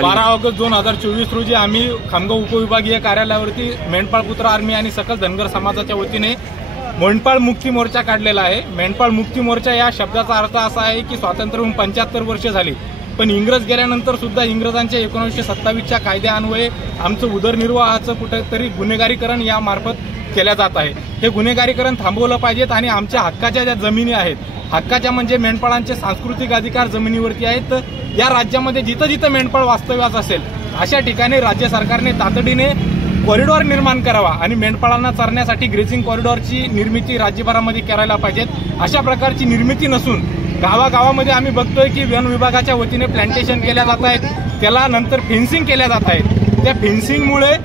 बारा ऑगस्ट 2024 रोजी आम्ही खामगाव उपविभागीय कार्यालयावरती मेंढपाळ पुत्र आर्मी आणि सकल धनगर समाजाच्या वतीने मेंढपाळ मुक्ती मोर्चा काढलेला आहे। मेंढपाळ मुक्ती मोर्चा या शब्दाचा अर्थ असा आहे की स्वातंत्र्य होऊन 75 वर्ष झाली, पण इंग्रज गेल्यानंतर सुद्धा इंग्रजांच्या 1927च्या कायद्यान्वये आमचं उदरनिर्वाहाचं कुठेतरी गुन्हेगारीकरण या मार्फत केल्या जात आहे। हे गुन्हेगारीकरण थांबवलं पाहिजेत आणि आमच्या हक्काच्या ज्या जमिनी आहेत, हक्काच्या म्हणजे मेंढपाळांचे सांस्कृतिक अधिकार जमिनीवरती आहेत। या राज्यामध्ये जिथं जिथं मेंढपाळ वास्तव्यास असेल अशा ठिकाणी राज्य सरकारने तातडीने कॉरिडॉर निर्माण करावा आणि मेंढपाळांना चरण्यासाठी ग्रेझिंग कॉरिडॉरची निर्मिती राज्यभरामध्ये करायला पाहिजेत। अशा प्रकारची निर्मिती नसून गावागावामध्ये आम्ही बघतोय की वन विभागाच्या वतीने प्लांटेशन केल्या जात आहेत, त्याला नंतर फेन्सिंग केल्या जात आहेत। त्या फेन्सिंगमुळे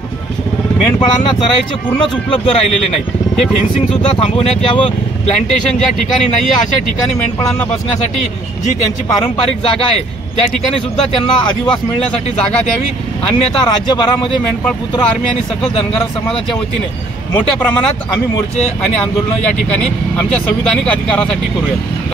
मेंढपाळांना चरायचे पूर्णच उपलब्ध राहिलेले नाही। हे फेन्सिंग सुद्धा थांबवण्यात यावं। प्लांटेशन ज्या ठिकाणी नाहीये अशा ठिकाणी मेंढपाळांना बसण्यासाठी जी त्यांची पारंपरिक जागा आहे त्या ठिकाणी सुद्धा त्यांना अधिवास मिळण्यासाठी जागा द्यावी, अन्यथा राज्यभरामध्ये मेंढपाळ पुत्र आर्मी आणि सकल धनगर समाजाच्या वतीने मोठ्या प्रमाणात आम्ही मोर्चे आणि आंदोलन या ठिकाणी आमच्या संविधानिक अधिकारासाठी करूया।